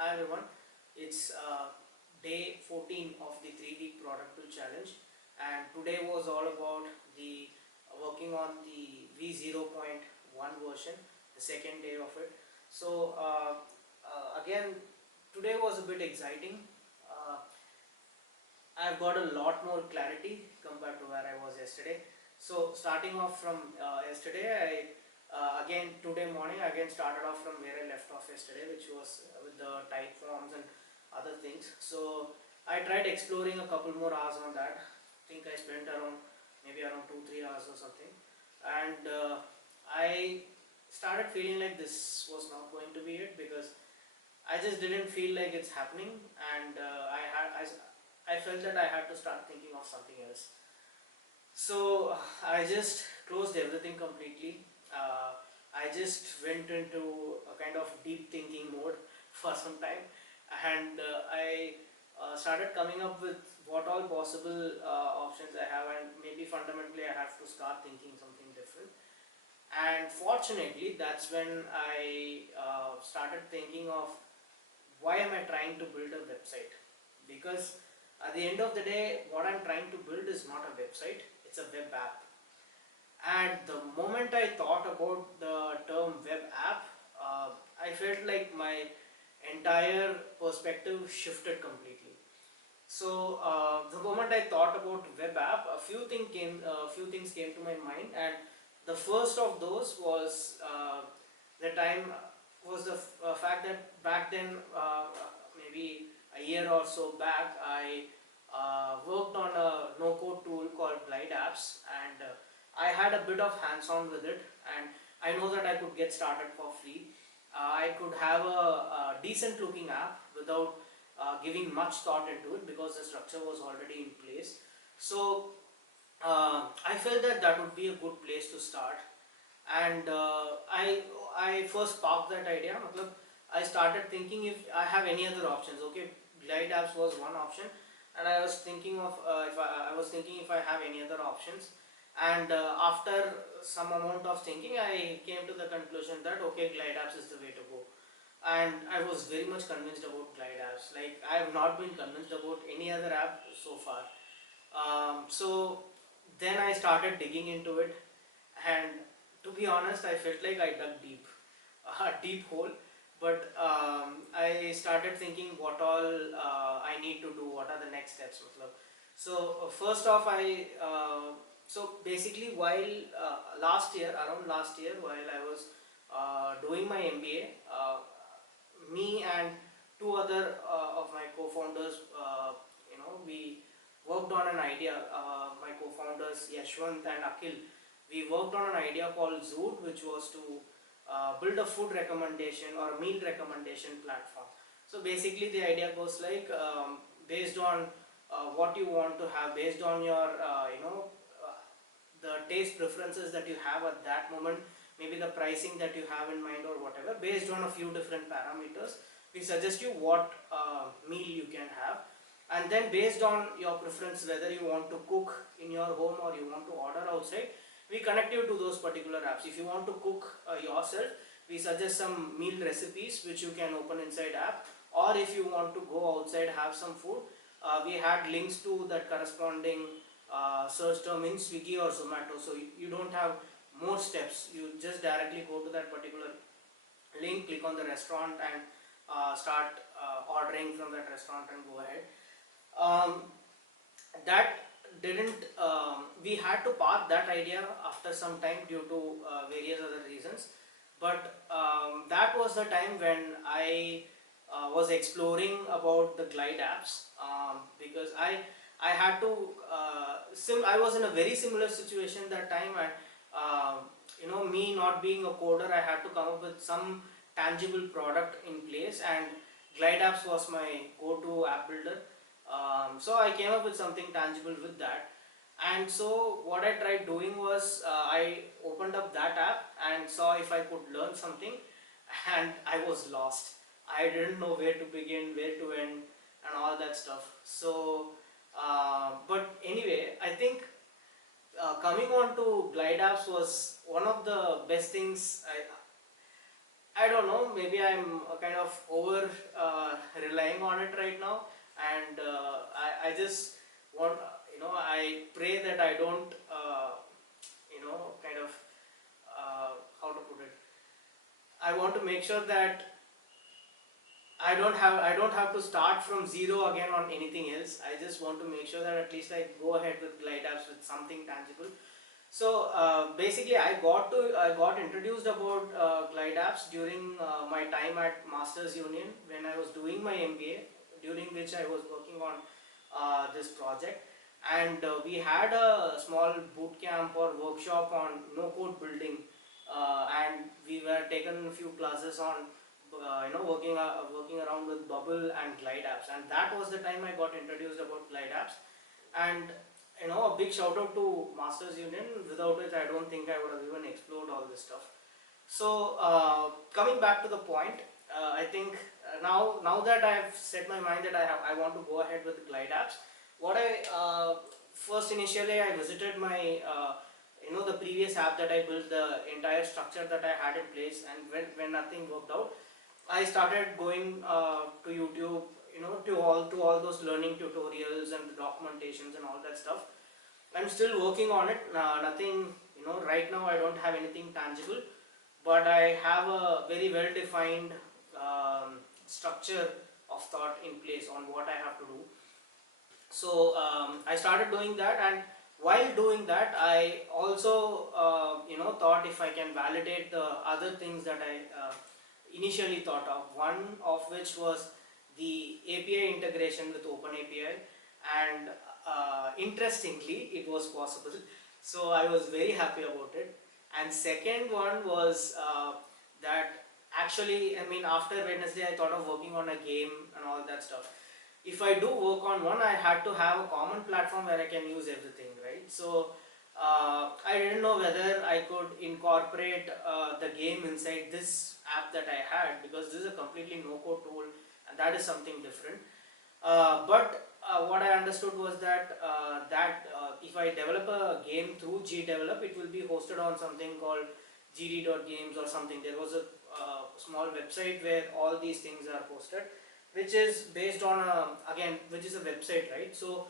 Hi everyone, it's day 14 of the 3-week product build challenge, and today was all about the working on the V0.1 version, the second day of it. So again, today was a bit exciting. Uh, I've got a lot more clarity compared to where I was yesterday. So starting off from yesterday, I again today morning I again started off from where I left off yesterday, which was with the type forms and other things. So I tried exploring a couple more hours on that. I think I spent around maybe around 2-3 hours or something, and I started feeling like this was not going to be it, because I just didn't feel like it's happening, and I felt that I had to start thinking of something else. So I just closed everything completely. I just went into a kind of deep thinking mode for some time, and I started coming up with what all possible options I have, and maybe fundamentally I have to start thinking something different. And fortunately, that's when I started thinking of, why am I trying to build a website? Because at the end of the day, what I'm trying to build is not a website, it's a web app. And the moment I thought about the term web app, I felt like my entire perspective shifted completely. So the moment I thought about web app, a few things came to my mind, and the first of those was the time was the fact that back then, maybe a year or so back, I worked on a no-code tool called Glideapps, and I had a bit of hands-on with it, and I know that I could get started for free. I could have a decent looking app without giving much thought into it, because the structure was already in place. So I felt that that would be a good place to start, and I first sparked that idea. I started thinking if I have any other options. Okay, Glide apps was one option, and I was thinking of I was thinking if I have any other options. And after some amount of thinking, I came to the conclusion that okay, Glide apps is the way to go. And I was very much convinced about Glide apps. Like, I have not been convinced about any other app so far. So then I started digging into it, and to be honest, I felt like I dug deep, a deep hole. But I started thinking what all I need to do, what are the next steps. So first off, so basically, while around last year, while I was doing my MBA, me and two other of my co-founders, we worked on an idea. My co-founders Yashwant and Akhil, we worked on an idea called Zoot, which was to build a food recommendation or a meal recommendation platform. So basically, the idea goes like, based on what you want to have, based on your the taste preferences that you have at that moment, maybe the pricing that you have in mind or whatever, based on a few different parameters, we suggest you what meal you can have. And then based on your preference, whether you want to cook in your home or you want to order outside, we connect you to those particular apps. If you want to cook yourself, we suggest some meal recipes which you can open inside app. Or if you want to go outside, have some food, we had links to that corresponding search term in Swiggy or Zomato, so you don't have more steps. You just directly go to that particular link, click on the restaurant, and start ordering from that restaurant and go ahead. um, that didn't We had to park that idea after some time due to various other reasons. But that was the time when I was exploring about the Glide apps, because I had to I was in a very similar situation that time. And me not being a coder, I had to come up with some tangible product in place, and Glide apps was my go-to app builder. So I came up with something tangible with that. And so what I tried doing was, I opened up that app and saw if I could learn something, and I was lost. I didn't know where to begin, where to end, and all that stuff. So but anyway, I think coming on to Glide apps was one of the best things. I don't know, maybe I'm kind of over relying on it right now, and I just want, I pray that I don't, kind of, how to put it, I want to make sure that I don't have to start from zero again on anything else. I just want to make sure that at least I go ahead with Glideapps with something tangible. So basically, I got introduced about Glideapps during my time at Masters Union when I was doing my MBA, during which I was working on this project, and we had a small boot camp or workshop on no code building, and we were taken a few classes on working around with Bubble and Glideapps, and that was the time I got introduced about Glideapps. And a big shout out to Masters Union, without which I don't think I would have even explored all this stuff. So coming back to the point, I think now that I've set my mind that I want to go ahead with Glideapps, what I first initially I visited my the previous app that I built, the entire structure that I had in place, and when nothing worked out, I started going to YouTube, to all those learning tutorials and the documentations and all that stuff. I'm still working on it. Nothing, right now I don't have anything tangible, but I have a very well defined structure of thought in place on what I have to do. So I started doing that, and while doing that, I also thought if I can validate the other things that I initially thought of. One of which was the API integration with OpenAPI, and interestingly, it was possible. So I was very happy about it. And second one was that actually, I mean, after Wednesday, I thought of working on a game and all that stuff. If I do work on one, I had to have a common platform where I can use everything, right? So I didn't know whether I could incorporate the game inside this app that I had, because this is a completely no-code tool, and that is something different. But what I understood was that if I develop a game through Gdevelop, it will be hosted on something called gd.games or something. There was a small website where all these things are hosted, which is based on which is a website, right? So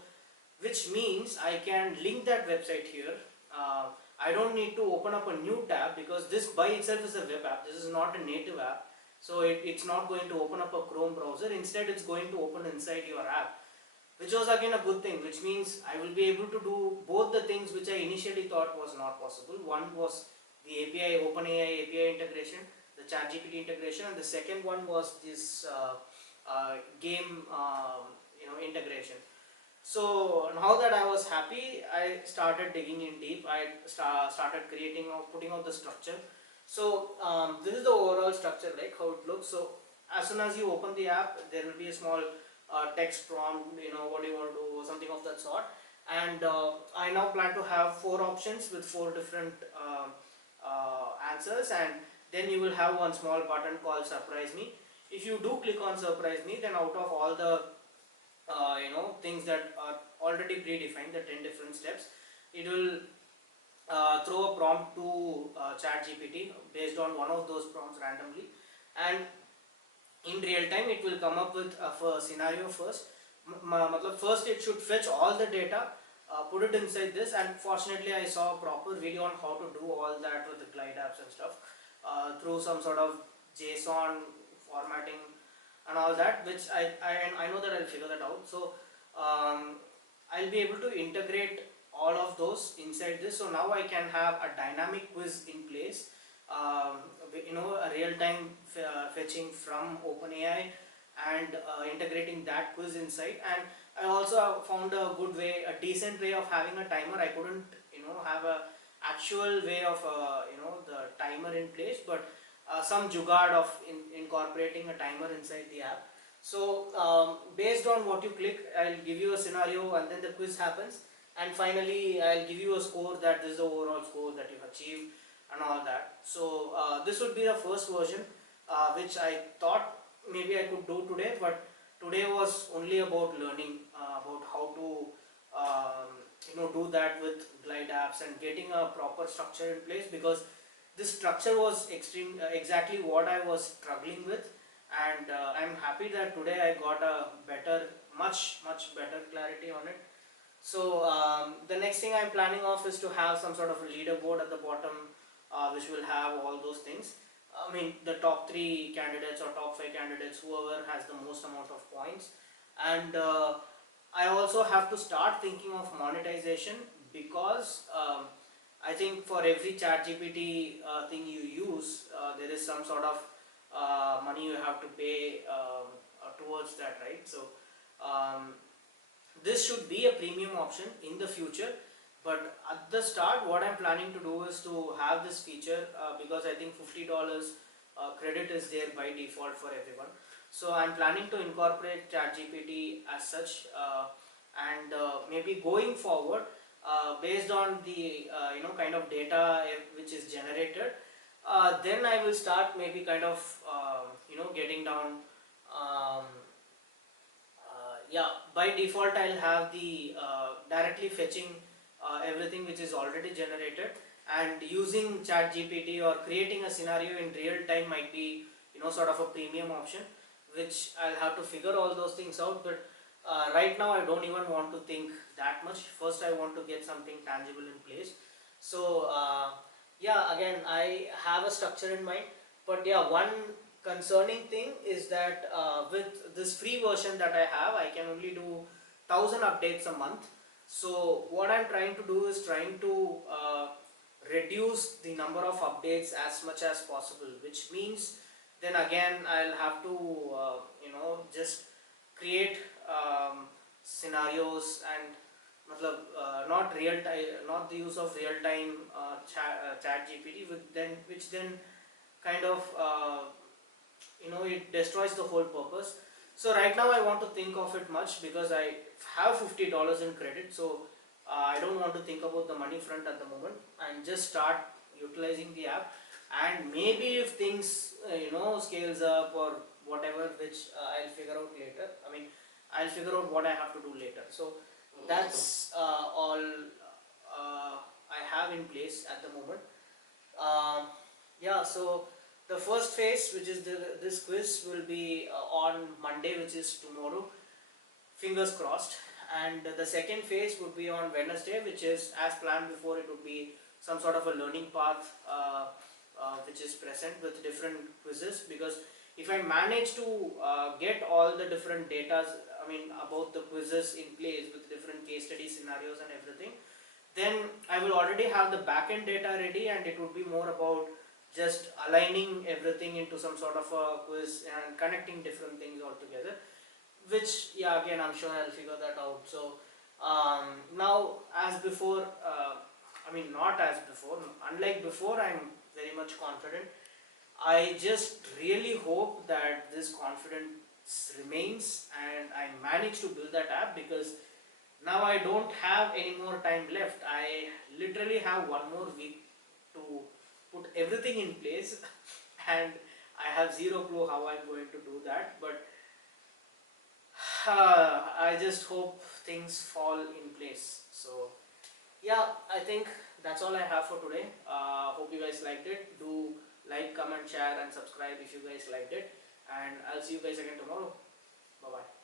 which means I can link that website here. I don't need to open up a new tab, because this by itself is a web app. This is not a native app, so it's not going to open up a Chrome browser. Instead, it's going to open inside your app, which was again a good thing, which means I will be able to do both the things which I initially thought was not possible. One was the API, OpenAI API integration, the ChatGPT integration, and the second one was this game integration. So now that I was happy, I started digging in deep. I started creating or putting out the structure. So this is the overall structure, like how it looks. So as soon as you open the app, there will be a small text prompt, what do you want to do, or something of that sort. And I now plan to have 4 options with 4 different answers, and then you will have one small button called surprise me. If you do click on surprise me, then out of all the things that are already predefined, the 10 different steps, it will throw a prompt to ChatGPT based on one of those prompts randomly, and in real time it will come up with a scenario first. First it should fetch all the data, put it inside this, and fortunately I saw a proper video on how to do all that with the Glideapps and stuff through some sort of JSON formatting and all that, which I know that I'll figure that out. So I'll be able to integrate all of those inside this. So now I can have a dynamic quiz in place, a real-time fetching from OpenAI, and integrating that quiz inside. And I also found a good way, a decent way of having a timer. I couldn't have a actual way of the timer in place, but some jugaad of incorporating a timer inside the app. So based on what you click, I'll give you a scenario, and then the quiz happens, and finally I'll give you a score, that this is the overall score that you've achieved and all that. So this would be the first version, which I thought maybe I could do today, but today was only about learning about how to do that with Glideapps and getting a proper structure in place, because this structure was exactly what I was struggling with, and I'm happy that today I got a much better clarity on it. So the next thing I'm planning of is to have some sort of a leaderboard at the bottom, which will have all those things. I mean, the top 3 candidates or top 5 candidates, whoever has the most amount of points. And I also have to start thinking of monetization, because I think for every ChatGPT thing you use, there is some sort of money you have to pay towards that, right? So this should be a premium option in the future, but at the start what I'm planning to do is to have this feature, because I think $50 credit is there by default for everyone. So I'm planning to incorporate ChatGPT as such, and maybe going forward, based on the kind of data which is generated, then I will start maybe kind of getting down. Um, yeah, by default I'll have the directly fetching everything which is already generated, and using ChatGPT or creating a scenario in real time might be sort of a premium option, which I'll have to figure all those things out. But right now I don't even want to think that much. First I want to get something tangible in place. So yeah, again I have a structure in mind, but yeah, one concerning thing is that with this free version that I have, I can only do 1000 updates a month. So what I'm trying to do is trying to reduce the number of updates as much as possible, which means then again I'll have to just create scenarios and not real time, not the use of real time chat GPT, which then kind of it destroys the whole purpose. So right now I want to think of it much, because I have $50 in credit. So I don't want to think about the money front at the moment, and just start utilizing the app. And maybe if things scales up or whatever, which I'll figure out later. I mean, I'll figure out what I have to do later. So that's all I have in place at the moment. Yeah, so the first phase, which is this quiz, will be on Monday, which is tomorrow, fingers crossed. And the second phase would be on Wednesday, which is as planned before. It would be some sort of a learning path which is present with different quizzes, because if I manage to get all the different data, I mean about the quizzes in place with different case study scenarios and everything, then I will already have the backend data ready, and it would be more about just aligning everything into some sort of a quiz and connecting different things all together, which yeah, again I'm sure I'll figure that out. So now as before, I mean not as before, unlike before, I'm very much confident. I just really hope that this confidence remains and I manage to build that app, because now I don't have any more time left. I literally have one more week to put everything in place and I have zero clue how I'm going to do that, but I just hope things fall in place. So yeah, I think that's all I have for today. Hope you guys liked it. Do like, comment, share and subscribe if you guys liked it, and I'll see you guys again tomorrow. Bye bye.